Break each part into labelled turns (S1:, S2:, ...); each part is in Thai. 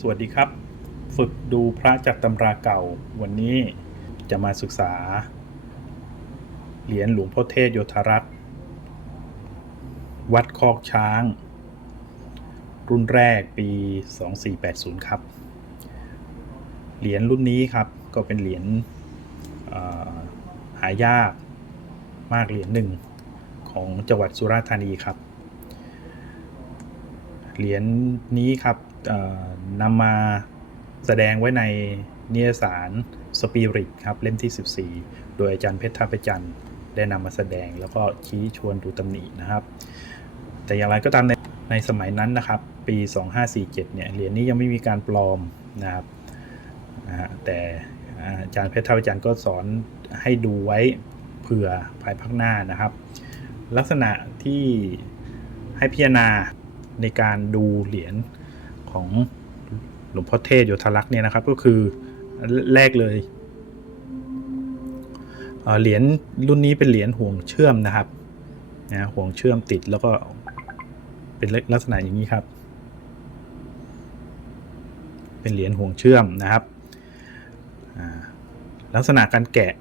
S1: สวัสดีครับ ฝึกดูพระจากตำราเก่า วันนี้จะมาศึกษา เหรียญหลวงพ่อเทศโยธารัตวัดคอกช้าง รุ่นแรกปี 2480 ครับ เหรียญรุ่นนี้ครับก็เป็นเหรียญหายากมากเหรียญหนึ่งของจังหวัดสุราษฎร์ธานีครับ เหรียญนี้ครับนำมาแสดงไว้ในนิยสารสปิริตครับเล่มที่ 14 โดยอาจารย์เพชรทัพจันทร์ได้นำมาแสดงแล้วก็ชี้ชวนดูตำหนินะครับ แต่อย่างไรก็ตามในในสมัยนั้นนะครับ ปี 2547 เนี่ยเหรียญนี้ยังไม่มีการปลอมนะครับแต่อาจารย์เพชรทัพจันทร์ก็สอนให้ดูไว้เผื่อภายภาคหน้านะครับ ลักษณะที่ให้พิจารณา ในการดูเหรียญของหลวงพ่อเทศโยธารักษ์เนี่ยนะครับก็คือแรกเลยเเหรียญรุ่นนี้เป็นเหรียญห่วงเชื่อมนะครับนะห่วงเชื่อมติดแล้วก็เป็นลักษณะอย่างนี้ครับ เป็นเหรียญห่วงเชื่อมนะครับลักษณะการแกะ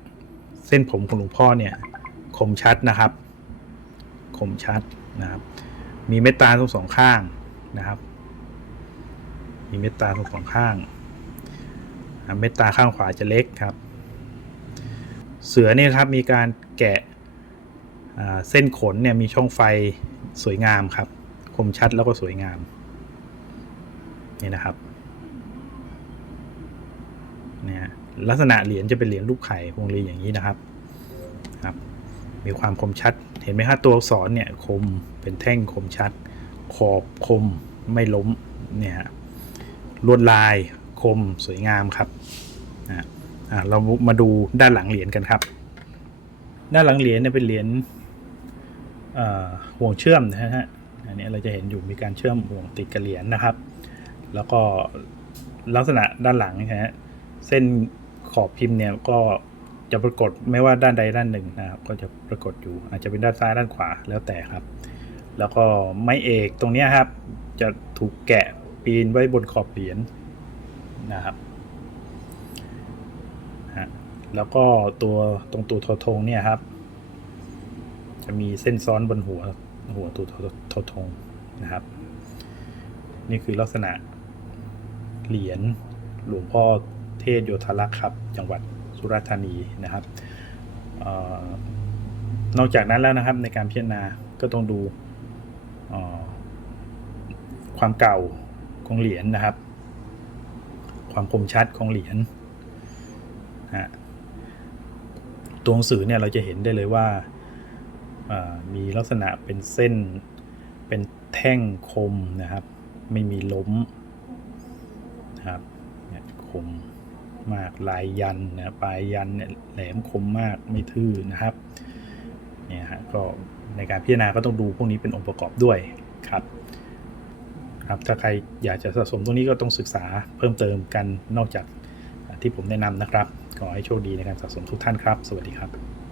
S1: เส้นผมของหลวงพ่อเนี่ยคมชัดนะครับ คมชัดนะครับ มีเม็ดตาทั้งสองข้างนะครับ มีเม็ดตาทั้งสองข้าง เม็ดตาข้างขวาจะเล็กครับ เสือเนี่ยครับมีการแกะเส้นขนเนี่ยมีช่องไฟสวยงามครับ คมชัดแล้วก็สวยงาม นี่นะครับเนี่ยลักษณะเหรียญจะเป็นเหรียญลูกไข่พวงรีอย่างนี้นะครับ มีความคมชัด เห็นไหมครับตัวอักษรเนี่ยคมเป็นแท่งคมชัด ขอบคมไม่ล้มเนี่ยฮะลวดลายคมสวยงามครับอะอะเรามาดูด้านหลังเหรียญกันครับ ด้านหลังเหรียญเนี่ยเป็นเหรียญอ่อห่วงเชื่อมนะฮะอันนี้เราจะเห็นอยู่มีการเชื่อมห่วงติดกับเหรียญนะครับ แล้วก็ลักษณะด้านหลังนะฮะเส้นขอบพิมพ์เนี่ยก็ จะปรากฏไม่ว่าด้านใดด้านหนึ่งนะครับ ก็จะปรากฏอยู่ อาจจะเป็นด้านซ้ายด้านขวาแล้วแต่ครับ แล้วก็ไม้เอกตรงนี้ครับ จะถูกแกะปีนไว้บนขอบเหรียญนะครับแล้วก็ตัวตรงตัวทอทงเนี่ยครับ จะมีเส้นซ้อนบนหัวหัวตัวทอทอทงนะครับ นี่คือลักษณะเหรียญหลวงพ่อเทศโยธารักษ์ครับ จังหวัด สุราษฎร์ธานีนะครับออนอกจากนั้นแล้วนะครับในการพิจารณาก็ต้องดูเอ่อความเก่าของเหรียญนะครับ ความคมชัดของเหรียญฮะตัวหนังสือเนี่ยเราจะเห็นได้เลยว่ามีลักษณะเป็นเส้นเป็นแท่งคมนะครับ ไม่มีล้มนะครับเนี่ยคม มาก ลายยันนะปลายยันเนี่ยแหลมคมมากไม่ทื่อนะครับเนี่ยฮะก็ในการพิจารณาก็ต้องดูพวกนี้เป็นองค์ประกอบด้วยครับครับถ้าใครอยากจะสะสมตรงนี้ก็ต้องศึกษาเพิ่มเติมกันนอกจากที่ผมแนะนำนะครับ ขอให้โชคดีในการสะสมทุกท่านครับ สวัสดีครับ